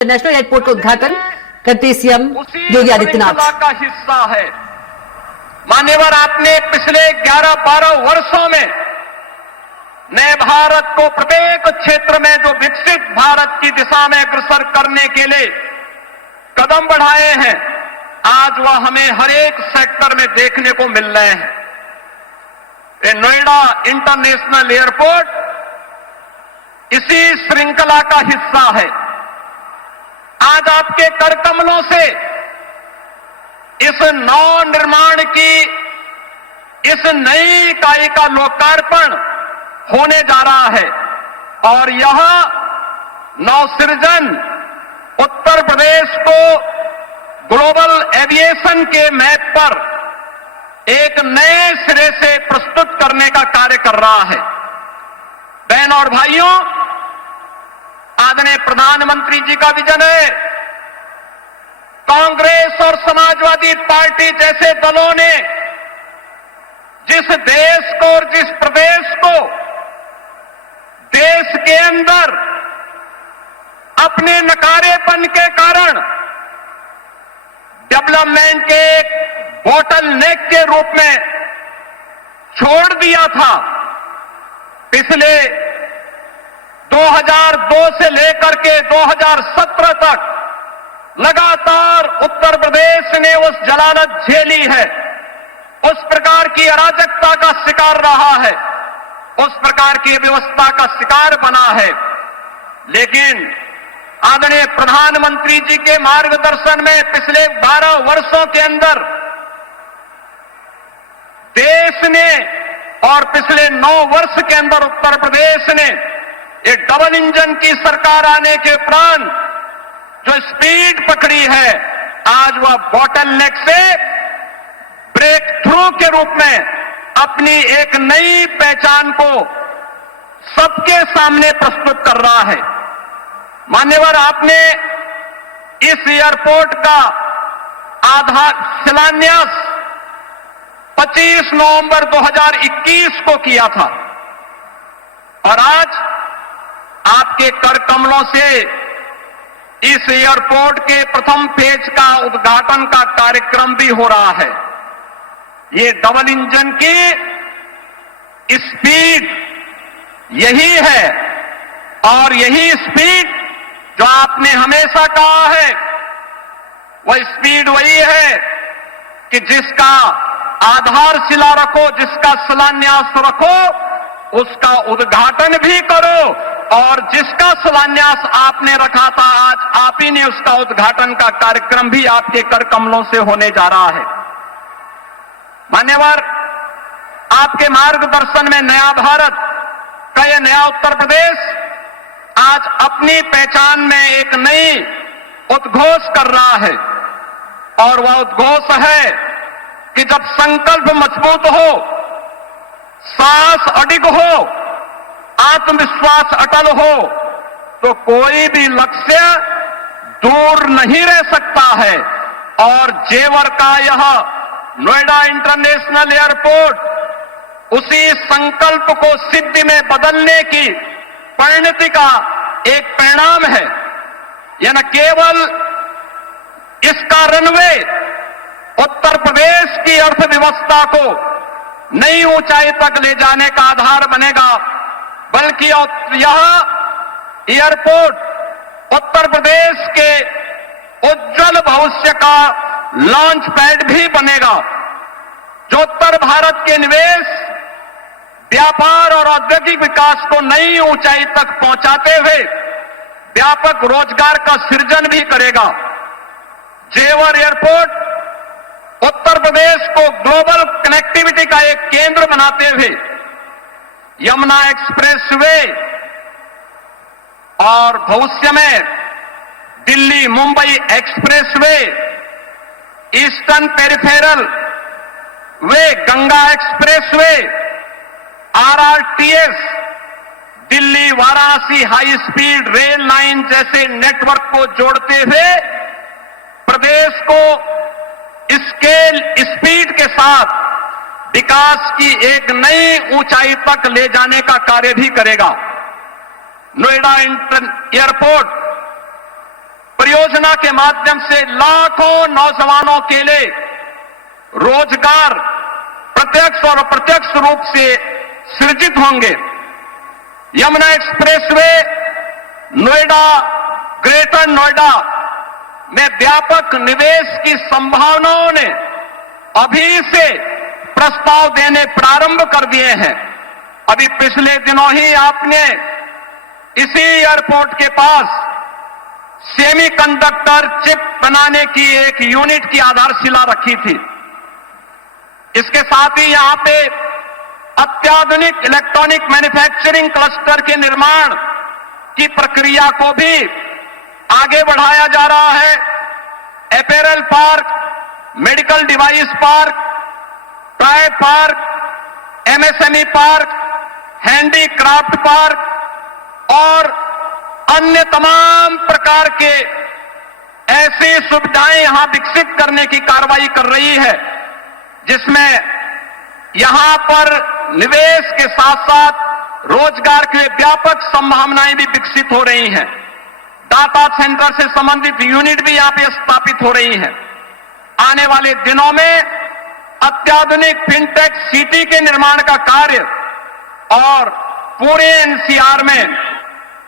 National airport का उद्घाटन करते सीएम योगी आदित्यनाथ का हिस्सा है। मान्यवर, आपने पिछले 11-12 वर्षों में नए भारत को प्रत्येक क्षेत्र में जो विकसित भारत की दिशा में अग्रसर करने के लिए कदम बढ़ाए हैं, आज वह हमें हर एक सेक्टर में देखने को मिल रहे हैं। ये नोएडा इंटरनेशनल एयरपोर्ट इसी श्रृंखला का हिस्सा है। आज आपके कर कमलों से इस नव निर्माण की इस नई इकाई का लोकार्पण होने जा रहा है और यह नवसृजन उत्तर प्रदेश को ग्लोबल एविएशन के मैप पर एक नए सिरे से प्रस्तुत करने का कार्य कर रहा है। बहन और भाइयों, आदरणीय प्रधानमंत्री जी का विजन है। कांग्रेस और समाजवादी पार्टी जैसे दलों ने जिस देश को और जिस प्रदेश को देश के अंदर अपने नकारेपन के कारण डेवलपमेंट के एक बोटल नेक के रूप में छोड़ दिया था, पिछले 2002 से लेकर के 2017 तक लगातार उत्तर प्रदेश ने उस जलालत झेली है, उस प्रकार की अराजकता का शिकार रहा है, उस प्रकार की व्यवस्था का शिकार बना है। लेकिन आदरणीय प्रधानमंत्री जी के मार्गदर्शन में पिछले 12 वर्षों के अंदर देश ने और पिछले 9 वर्ष के अंदर उत्तर प्रदेश ने ये डबल इंजन की सरकार आने के उपरांत जो स्पीड पकड़ी है, आज वह बॉटल नेक से ब्रेक थ्रू के रूप में अपनी एक नई पहचान को सबके सामने प्रस्तुत कर रहा है। मान्यवर, आपने इस एयरपोर्ट का शिलान्यास 25 नवंबर 2021 को किया था और आज आपके कर कमलों से इस एयरपोर्ट के प्रथम फेज का उद्घाटन का कार्यक्रम भी हो रहा है। ये डबल इंजन की स्पीड यही है और यही स्पीड जो आपने हमेशा कहा है, वह स्पीड वही है कि जिसका आधारशिला रखो, जिसका शिलान्यास रखो, उसका उद्घाटन भी करो और जिसका शिलान्यास आपने रखा था, आज आप ही ने उसका उद्घाटन का कार्यक्रम भी आपके कर कमलों से होने जा रहा है। मान्यवर, आपके मार्गदर्शन में नया भारत का यह नया उत्तर प्रदेश आज अपनी पहचान में एक नई उद्घोष कर रहा है और वह उद्घोष है कि जब संकल्प मजबूत हो, साहस अडिग हो, आत्मविश्वास अटल हो, तो कोई भी लक्ष्य दूर नहीं रह सकता है। और जेवर का यह नोएडा इंटरनेशनल एयरपोर्ट उसी संकल्प को सिद्धि में बदलने की परिणति का एक परिणाम है। यह न केवल इसका रनवे उत्तर प्रदेश की अर्थव्यवस्था को नई ऊंचाई तक ले जाने का आधार बनेगा, बल्कि यह एयरपोर्ट उत्तर प्रदेश के उज्जवल भविष्य का लॉन्च पैड भी बनेगा, जो उत्तर भारत के निवेश, व्यापार और औद्योगिक विकास को नई ऊंचाई तक पहुंचाते हुए व्यापक रोजगार का सृजन भी करेगा। जेवर एयरपोर्ट उत्तर प्रदेश को ग्लोबल कनेक्टिविटी का एक केंद्र बनाते हुए यमुना एक्सप्रेसवे और भविष्य में Delhi Mumbai expressway, eastern peripheral way, Ganga expressway, RRTS, Delhi Varanasi high speed rail line जैसे नेटवर्क को जोड़ते हुए प्रदेश को स्केल स्पीड के साथ विकास की एक नई ऊंचाई तक ले जाने का कार्य भी करेगा। नोएडा एयरपोर्ट योजना के माध्यम से लाखों नौजवानों के लिए रोजगार प्रत्यक्ष और अप्रत्यक्ष रूप से सृजित होंगे। यमुना एक्सप्रेसवे नोएडा, ग्रेटर नोएडा में व्यापक निवेश की संभावनाओं ने अभी से प्रस्ताव देने प्रारंभ कर दिए हैं। अभी पिछले दिनों ही आपने इसी एयरपोर्ट के पास सेमीकंडक्टर चिप बनाने की एक यूनिट की आधारशिला रखी थी। इसके साथ ही यहां पे अत्याधुनिक इलेक्ट्रॉनिक मैन्युफैक्चरिंग क्लस्टर के निर्माण की प्रक्रिया को भी आगे बढ़ाया जा रहा है। Apparel park, medical device park, toy park, MSME park, handicraft park और अन्य तमाम प्रकार के ऐसी सुविधाएं यहां विकसित करने की कार्रवाई कर रही है, जिसमें यहां पर निवेश के साथ साथ रोजगार के व्यापक संभावनाएं भी विकसित हो रही हैं। डाटा सेंटर से संबंधित यूनिट भी यहां पे स्थापित हो रही हैं। आने वाले दिनों में अत्याधुनिक फिनटेक सिटी के निर्माण का कार्य और पूरे एनसीआर में